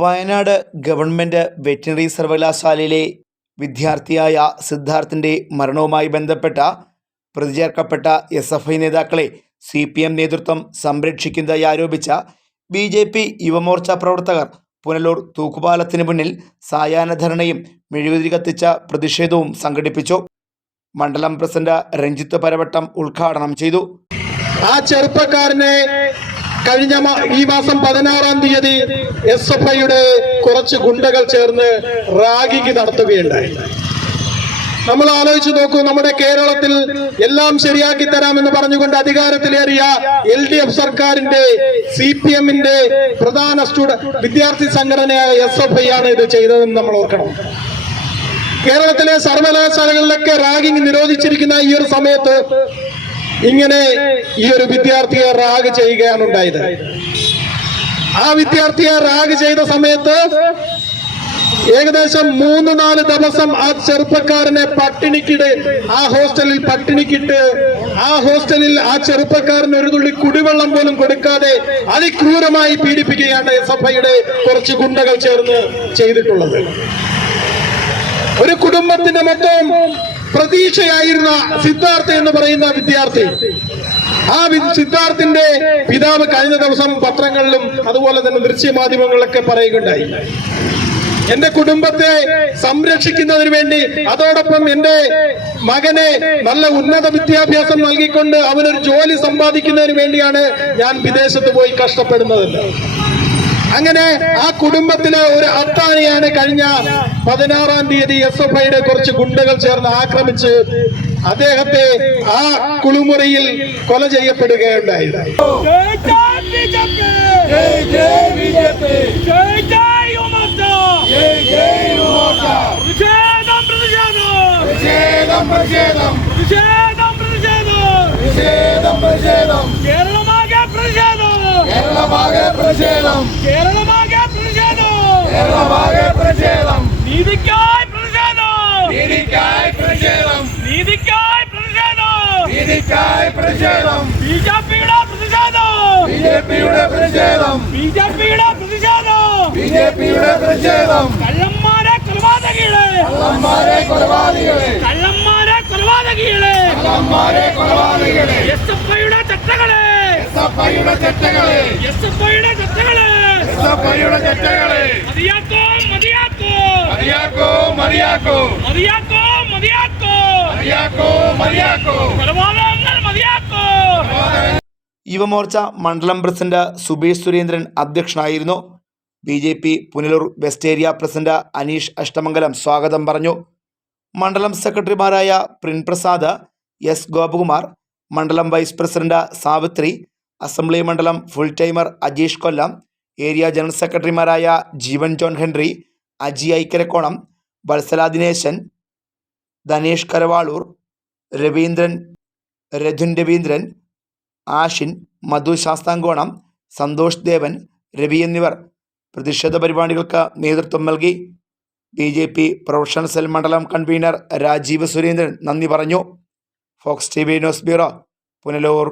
Wayanad government veterinary സർവകലാശാലയിലെ വിദ്യാർത്ഥിയായ സിദ്ധാർത്ഥിൻ്റെ മരണവുമായി ബന്ധപ്പെട്ട പ്രതിചേർക്കപ്പെട്ട SFI നേതാക്കളെ CPM നേതൃത്വം സംരക്ഷിക്കുന്നതായി ആരോപിച്ച BJP യുവമോർച്ച പ്രവർത്തകർ പുനലൂർ തൂക്കുപാലത്തിന് മുന്നിൽ സായാഹ്ന ധരണയും മെഴുകുതിരി കത്തിച്ച പ്രതിഷേധവും സംഘടിപ്പിച്ചു. മണ്ഡലം പ്രസിഡന്റ് രഞ്ജിത്ത് പരവട്ടം ഉദ്ഘാടനം ചെയ്തു. ആ ചെറുപ്പക്കാരനെ കഴിഞ്ഞ ഈ മാസം 16-ാം തീയതി SFIയുടെ കുറച്ച് ഗുണ്ടകൾ ചേർന്ന് റാഗിങ് നടത്തുകയുണ്ടായി. നമ്മൾ ആലോചിച്ച് നോക്കൂ, നമ്മുടെ കേരളത്തിൽ എല്ലാം ശരിയാക്കി തരാമെന്ന് പറഞ്ഞുകൊണ്ട് അധികാരത്തിലേറിയ LDF സർക്കാരിന്റെ CPMന്റെ പ്രധാന വിദ്യാർത്ഥി സംഘടനയായ SFI ആണ് ഇത് ചെയ്തതെന്ന് നമ്മൾ ഓർക്കണം. കേരളത്തിലെ സർവകലാശാലകളിലൊക്കെ റാഗിങ് നിരോധിച്ചിരിക്കുന്ന ഈ ഒരു സമയത്ത് ഇങ്ങനെ ഈ ഒരു വിദ്യാർത്ഥിയെ റാഗ് ചെയ്യുകയാണ് ഉണ്ടായത്. ആ വിദ്യാർത്ഥിയെ റാഗ് ചെയ്ത സമയത്ത് ഏകദേശം 3-4 ദിവസം ആ ചെറുപ്പക്കാരനെ ആ ഹോസ്റ്റലിൽ പട്ടിണിക്കിട്ട് ആ ഹോസ്റ്റലിൽ ആ ചെറുപ്പക്കാരന് ഒരു തുള്ളി കുടിവെള്ളം പോലും കൊടുക്കാതെ അതിക്രൂരമായി പീഡിപ്പിക്കുകയാണ് SFIയുടെ കുറച്ച് ഗുണ്ടകൾ ചേർന്ന് ചെയ്തിട്ടുള്ളത്. ഒരു കുടുംബത്തിന്റെ മൊത്തം പ്രതീക്ഷയായിരുന്ന സിദ്ധാർത്ഥ് എന്ന് പറയുന്ന വിദ്യാർത്ഥി, ആ സിദ്ധാർത്ഥിന്റെ പിതാവ് കഴിഞ്ഞ ദിവസം പത്രങ്ങളിലും അതുപോലെ തന്നെ ദൃശ്യമാധ്യമങ്ങളിലൊക്കെ പറയുകയുണ്ടായി, എന്റെ കുടുംബത്തെ സംരക്ഷിക്കുന്നതിന് വേണ്ടി അതോടൊപ്പം എന്റെ മകനെ നല്ല ഉന്നത വിദ്യാഭ്യാസം നൽകിക്കൊണ്ട് അവനൊരു ജോലി സമ്പാദിക്കുന്നതിന് വേണ്ടിയാണ് ഞാൻ വിദേശത്ത് പോയി കഷ്ടപ്പെടുന്നതെന്ന്. അങ്ങനെ ആ കുടുംബത്തിലെ ഒരു അത്താണിയാണ് കഴിഞ്ഞ 16-ാം തീയതി SFIയുടെ കുറച്ച് ഗുണ്ടകൾ ചേർന്ന് ആക്രമിച്ച് അദ്ദേഹത്തെ ആ കുളിമുറിയിൽ കൊല ചെയ്യപ്പെടുകയുണ്ടായത്. യുവമോർച്ച മണ്ഡലം പ്രസിഡന്റ് സുബേഷ് സുരേന്ദ്രൻ അധ്യക്ഷനായിരുന്നു. BJP Punalur west area president Aneesh Ashtamangalam സ്വാഗതം പറഞ്ഞു. മണ്ഡലം സെക്രട്ടറിമാരായ പ്രിൻപ്രസാദ്, S ഗോപകുമാർ, മണ്ഡലം വൈസ് പ്രസിഡന്റ് സാവിത്രി, അസംബ്ലി മണ്ഡലം full timer Ajeesh Kollam, area general സെക്രട്ടറിമാരായ ജീവൻ ജോൺ ഹെൻറി, അജി ഐക്കരക്കോണം, വത്സല ദിനേശൻ, ധനേഷ് കരവാളൂർ, രവീന്ദ്രൻ, രഥുൻ രവീന്ദ്രൻ, ആഷിൻ, മധു ശാസ്താംകോണം, സന്തോഷ് ദേവൻ, രവി എന്നിവർ പ്രതിഷേധ പരിപാടികൾക്ക് നേതൃത്വം നൽകി. BJP പ്രൊഫഷണൽ സെൽ മണ്ഡലം കൺവീനർ രാജീവ് സുരേന്ദ്രൻ നന്ദി പറഞ്ഞു. Fox TV news bureau, Punalur.